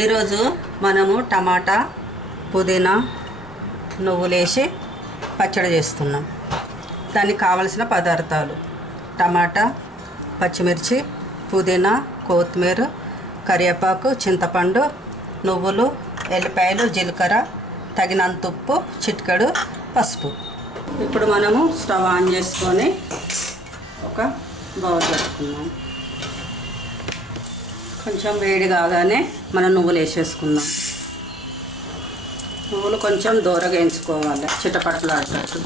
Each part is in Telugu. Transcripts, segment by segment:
ఈరోజు మనము టమాటా పుదీనా నువ్వులు వేసి పచ్చడి చేస్తున్నాం. దానికి కావలసిన పదార్థాలు టమాటా, పచ్చిమిర్చి, పుదీనా, కొత్తిమీర, కరివేపాకు, చింతపండు, నువ్వులు, ఎల్లిపాయలు, జీలకర్ర, తగినంత ఉప్పు, చిటికెడు పసుపు. ఇప్పుడు మనము స్టవ్ ఆన్ చేసుకొని ఒక బౌల్ పెట్టుకున్నాం. కొంచెం వేడి కాగానే మనం నువ్వులు వేసేసుకుందాం. నువ్వులు కొంచెం దూరగా వేయించుకోవాలి, చిటపట్లాడేటట్టు.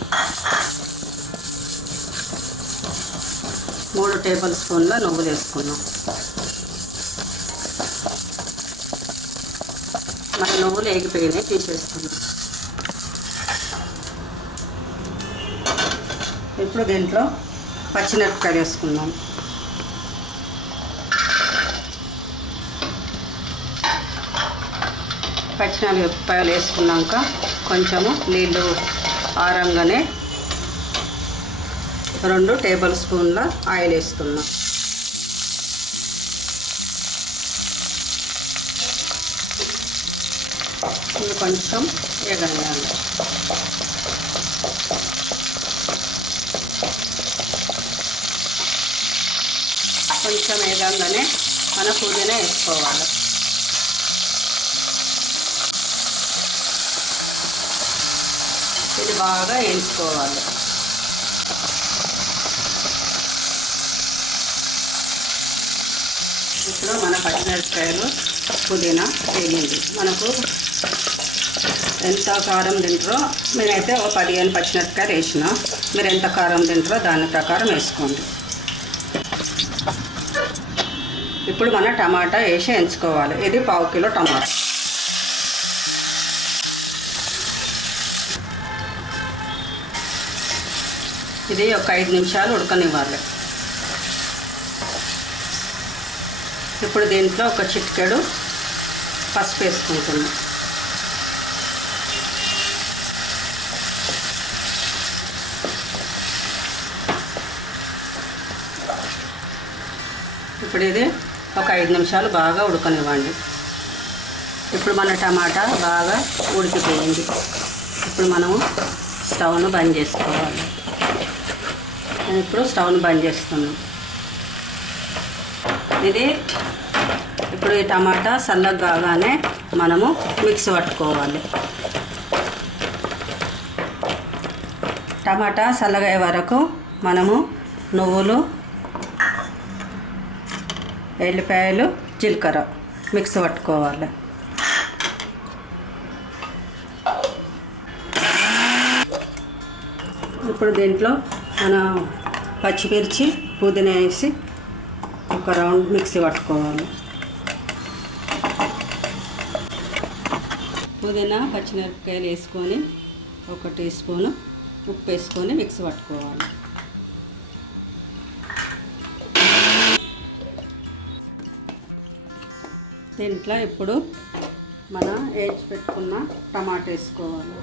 3 టేబుల్ స్పూన్ల నువ్వులు వేసుకున్నాం. మన నువ్వులు వేగిపోయినాయి, తీసేసుకున్నాం. ఇప్పుడు దీంట్లో పచ్చిమిరపకాయలు వేసుకుందాం. పచ్చిమిరపకాయలు వేసుకున్నాక కొంచెము నీళ్ళు ఆరంగానే 2 టేబుల్ స్పూన్ల ఆయిల్ వేస్తున్నాం. ఇది కొంచెం వేగనియాలి. కొంచెం వేగంగానే మన పుదీనా వేసుకోవాలి. ఇది బాగా వేయించుకోవాలి. ఇప్పుడు మన పచ్చిమిరపకాయలు పుదీనా వేగింది. మనకు ఎంత కారం తింటారో, నేనైతే ఒక 15 పచ్చిమిరపకాయలు వేసిన, మీరు ఎంత కారం తింటారో దాని ప్రకారం వేసుకోండి. ఇప్పుడు మన టమాటా వేసి వేయించుకోవాలి. ఇది 1/2 కిలో టమాటా. ఇది ఒక 5 నిమిషాలు ఉడకనివ్వాలి. ఇప్పుడు దీంట్లో ఒక చిటికెడు పసుపు వేసుకుంటున్నాం. ఇప్పుడు ఇది ఒక 5 నిమిషాలు బాగా ఉడకనివ్వండి. ఇప్పుడు మన టమాటా బాగా ఉడికిపోయింది. ఇప్పుడు మనము స్టవ్ను బంద్ చేసుకోవాలి. నేను ఇప్పుడు స్టవ్ను బంద్ చేస్తున్నాను. ఇది ఇప్పుడు ఈ టమాటా చల్లగా కాగానే మనము మిక్సీ పట్టుకోవాలి. టమాటా చల్లగా అయ్యే వరకు మనము నువ్వులు, ఎల్లిపాయలు, జీలకర్ర మిక్సీ పట్టుకోవాలి. ఇప్పుడు దీంట్లో మన పచ్చిమిర్చి, పుదీనా వేసి ఒక రౌండ్ మిక్సీ పట్టుకోవాలి. పుదీనా, పచ్చిమిరపకాయలు వేసుకొని 1 టీ స్పూను ఉప్పు వేసుకొని మిక్సీ పట్టుకోవాలి. దీంట్లో ఇప్పుడు మన వేయించి పెట్టుకున్న టమాటా వేసుకోవాలి.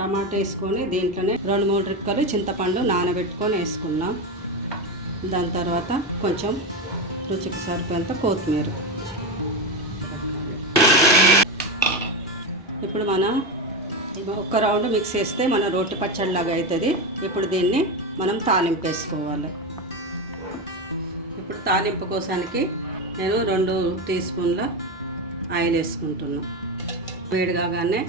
టమాటా వేసుకొని దీంట్లోనే 2-3 రిక్కలు చింతపండు నానబెట్టుకొని వేసుకున్నాం. దాని తర్వాత కొంచెం రుచికి సరిపోయేంత కొత్తిమీర. ఇప్పుడు మనం 1 రౌండ్ మిక్స్ చేస్తే మన రోటి పచ్చడిలాగా అవుతుంది. ఇప్పుడు దీన్ని మనం తాలింపు వేసుకోవాలి. ఇప్పుడు తాలింపు కోసానికి నేను 2 టీ స్పూన్ల ఆయిల్ వేసుకుంటున్నాను. వేడి కాగానే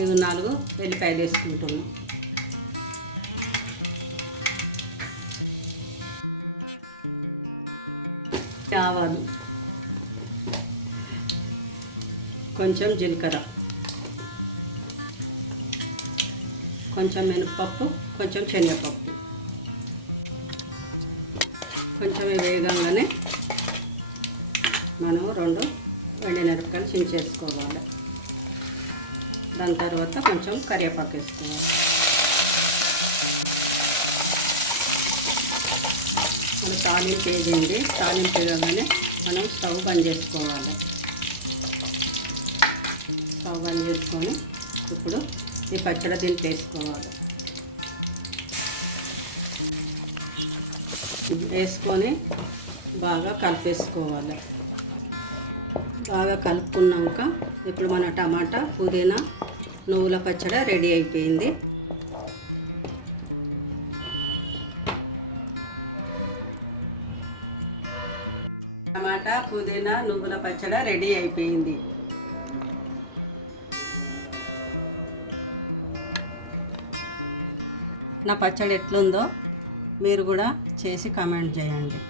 4 ఎల్లిపాయలు వేసుకుంటున్నాను. ఆవాలు, కొంచెం జీలకర్ర, కొంచెం మినపప్పు, కొంచెం శనగపప్పు. కొంచెం వేగంగానే మనం 2 ఎండుమిరపకాయలు చించేసుకోవాలి. దాని తర్వాత కొంచెం కరివేపాకు వేసుకోవాలి. మన తాలింపు వేగింది. తాలింపు వేయగానే మనం స్టవ్ బంద్ చేసుకోవాలి. స్టవ్ బంద్ చేసుకొని ఇప్పుడు ఈ పచ్చడి దీంట్లో వేసుకోవాలి. వేసుకొని బాగా కలిపేసుకోవాలి. బాగా కలుపుకున్నాక ఇప్పుడు మన టమాటా, పుదీనా, నువ్వుల పచ్చడి రెడీ అయిపోయింది. టమాటా, పుదీనా, నువ్వుల పచ్చడి రెడీ అయిపోయింది. నా పచ్చడి ఎట్లుందో మీరు కూడా చేసి కామెంట్ చేయండి.